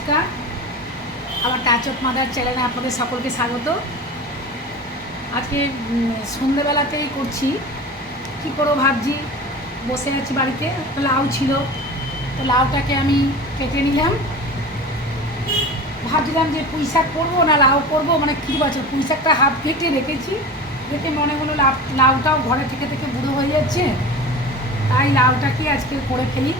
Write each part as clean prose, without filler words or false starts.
নমস্কার, আমার touch of mother চ্যানেলে আপনাদের সকলকে স্বাগত। আজকে সন্ধ্যেবেলাতেই করছি, কী করবো ভাবছি, বসে আছি বাড়িতে। লাউ ছিল, তো লাউটাকে আমি কেটে নিলাম। ভাবছিলাম যে পুঁই শাক করবো না লাউ করবো, মানে কী বছর পুঁই শাকটা হাফ কেটে রেখেছি, রেখে মনে হলো লাউটাও ঘরে থেকে থেকে বুড়ো হয়ে যাচ্ছে, তাই লাউটাকে আজকে করে ফেলি।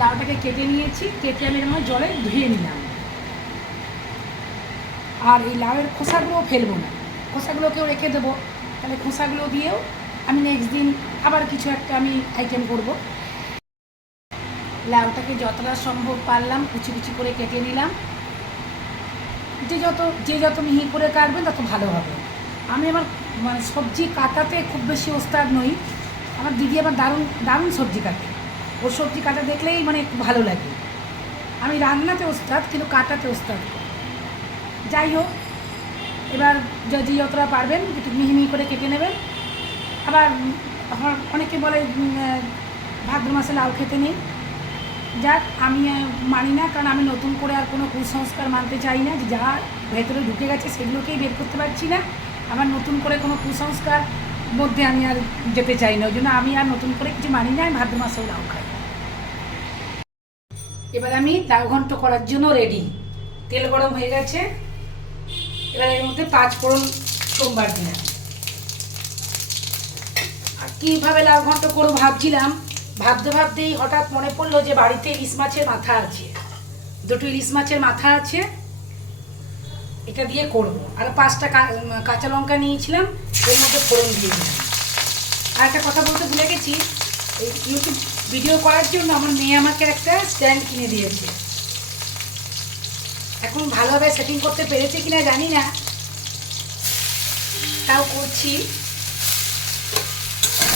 লাউটাকে কেটে নিয়েছি, কেটে আমি এরকম জলে ধুয়ে নিলাম। আর এই লাউয়ের খোসাগুলোও ফেলবো না, খোসাগুলোকেও রেখে দেবো, তাহলে খোসাগুলো দিয়েও আমি নেক্সট দিন আবার কিছু একটা আমি আইটেম করব। লাউটাকে যতটা সম্ভব পারলাম কুচি কুচি করে কেটে নিলাম। যে যত মিহি করে কাটবেন তত ভালো হবে। আমি আমার মানে সবজি কাটাতে খুব বেশি ওস্তাদ নই, আমার দিদি আবার দারুণ দারুণ সবজি কাটে। ওর সবজি কাটা দেখলেই মানে একটু ভালো লাগে। আমি রান্নাতে ওস্তাদ, কিন্তু কাটাতে ওস্তাদ। যাই হোক, এবার যে যতটা পারবেন একটু মিহি মিহি করে কেটে নেবেন। আবার অনেকে বলে ভাদ্র মাসে লাউ খেতে নেই। যাক, আমি মানি না, কারণ আমি নতুন করে আর কোনো কুসংস্কার মানতে চাই না। যে যা ভেতরে ঢুকে গেছে সেগুলোকেই বের করতে পারছি না। আমার নতুন করে কোনো কুসংস্কার মধ্যে আমি আর যেতে চাই না, ওই জন্য আমি আর নতুন করে কিছু মানি না। আমি ভাদ্র মাসেও লাউ খাই। এবার আমি লাউ ঘন্ট করার জন্য রেডি। তেল গরম হয়ে গেছে, এবার এর মধ্যে 5 ফোড়ন সোমবার দিলাম। আর কীভাবে লাউ ঘন্ট করবো ভাবছিলাম, ভাবতেই হঠাৎ মনে পড়লো যে বাড়িতে ইলিশ মাছের মাথা আছে, 2টো ইলিশ মাছের মাথা আছে, এটা দিয়ে করব। আর 5টা কাঁচা লঙ্কা নিয়েছিলাম, এর মধ্যে ফোড়ন দিয়ে দিলাম। আর একটা কথা বলতে ভুলে গেছি, এই ইউটিউব ভিডিও করার জন্য আমার মেয়ে আমাকে একটা স্ট্যান্ড কিনে দিয়েছে। এখন ভালোভাবে সেটিং করতে পেরেছে কিনা জানি না, তাও করছি।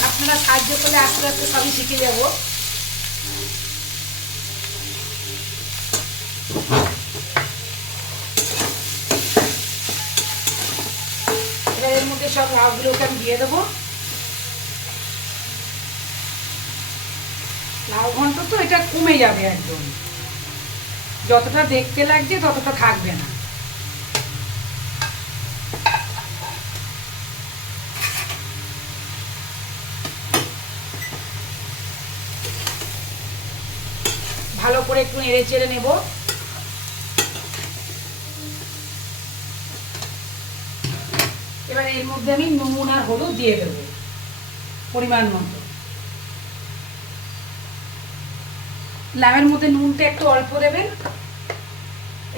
আপনারা সাহায্য করলে আস্তে আস্তে সবই শিখে যাব। এবার এর মধ্যে সব লাউগুলোকে আমি দিয়ে দেবো। লাউ ঘন্ট তো এটা কমে যাবে একদম, যতটা দেখতে লাগছে ততটা থাকবে না। ভালো করে একটু নেড়ে চেড়ে নেব। এবার এর মধ্যে আমি নুন আর হলুদ দিয়ে দেবো পরিমাণ মতো। লাউয়ের মধ্যে নুনটা একটু অল্প দেবেন,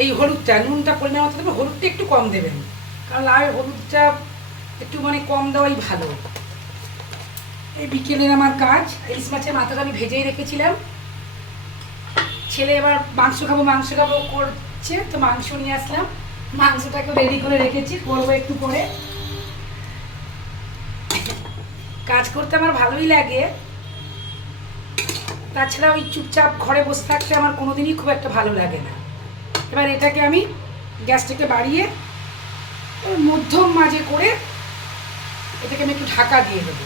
এই নুনটা পরিমাণ মতো দেবেন, হলুদটা একটু কম দেবেন, কারণ লাউয়ের হলুদটা একটু মানে কম দেওয়াই ভালো। এই বিকেলের আমার কাজ, ইলিশ মাছের মাথাটা আমি ভেজেই রেখেছিলাম। ছেলে এবার মাংস খাবো করছে, তো মাংস নিয়ে আসলাম, মাংসটাকে রেডি করে রেখেছি, করবো একটু পরে। কাজ করতে আমার ভালোই লাগে, তাছাড়া ওই চুপচাপ ঘরে বসে থাকতে আমার কোনোদিনই খুব একটা ভালো লাগে না। এবার এটাকে আমি গ্যাসটাকে বাড়িয়ে মধ্যম মাঝে করে এটাকে আমি একটু ঢাকা দিয়ে দেবো।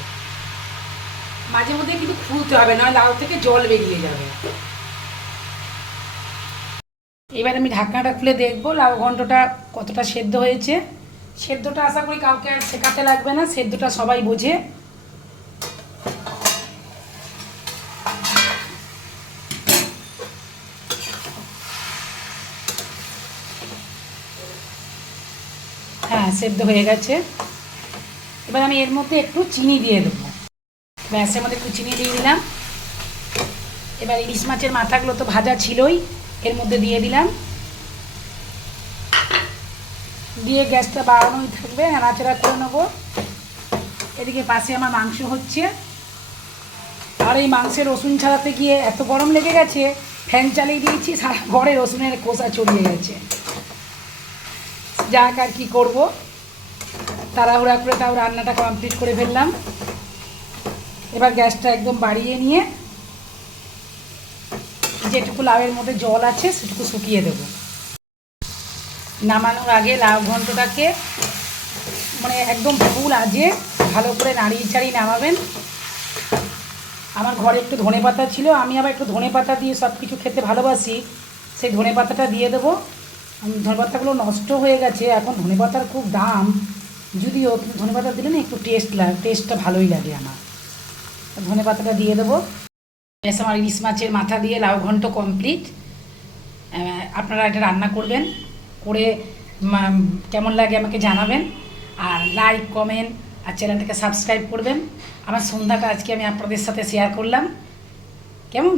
মাঝে মধ্যে কিন্তু খুলতে হবে, নয় লাউ থেকে জল বেরিয়ে যাবে। এবার আমি ঢাকনাটা খুলে দেখবো লাউ ঘন্টটা কতটা সেদ্ধ হয়েছে। সেদ্ধটা আশা করি কাউকে আর শেখাতে লাগবে না, সেদ্ধটা সবাই বোঝে। হ্যাঁ, সেদ্ধ হয়ে গেছে। এবার আমি এর মধ্যে একটু চিনি দিয়ে দেবো। ব্যাসের মধ্যে একটু চিনি দিয়ে দিলাম। এবার ইলিশ মাছের মাথাগুলো তো ভাজা ছিলই, এর মধ্যে দিয়ে দিলাম। দিয়ে গ্যাসটা বাড়ানোই থাকবে, নাড়াচাড়া করে নেবো। এদিকে পাশে আমার মাংস হচ্ছে, আর এই মাংসের রসুন ছাড়াতে গিয়ে এত গরম লেগে গেছে, ফ্যান চালিয়ে দিয়েছি, সারা ঘরে রসুনের খোসা ছড়িয়ে গেছে। যাক, আর কি করব, তাড়াহুড়া করে তাও রান্নাটা কমপ্লিট করে ফেললাম। এবার গ্যাসটা একদম বাড়িয়ে নিয়ে যেটুকু লাউয়ের মধ্যে জল আছে সেটুকু শুকিয়ে দেবো। নামানোর আগে লাউ ঘন্টটাকে মানে একদম ফুল আজে ভালো করে নাড়িয়ে চাড়িয়ে নামাবেন। আমার ঘরে একটু ধনেপাতা ছিল, আমি আবার একটু ধনেপাতা দিয়ে সব কিছু খেতে ভালোবাসি, সেই ধনে পাতাটা দিয়ে দেবো। ধনে পাতাগুলো নষ্ট হয়ে গেছে, এখন ধনে পাতার খুব দাম, যদিও কিন্তু ধনে পাতা দিলে না একটু টেস্টটা ভালোই লাগে আমার। ধনে পাতাটা দিয়ে দেবো। ব্যাস, আমার ইলিশ মাছের মাথা দিয়ে লাউ ঘন্ট কমপ্লিট। আপনারা এটা রান্না করবেন, করে কেমন লাগে আমাকে জানাবেন, আর লাইক কমেন্ট আর চ্যানেলটাকে সাবস্ক্রাইব করবেন। আমার সন্ধ্যাটা আজকে আমি আপনাদের সাথে শেয়ার করলাম। কেমন?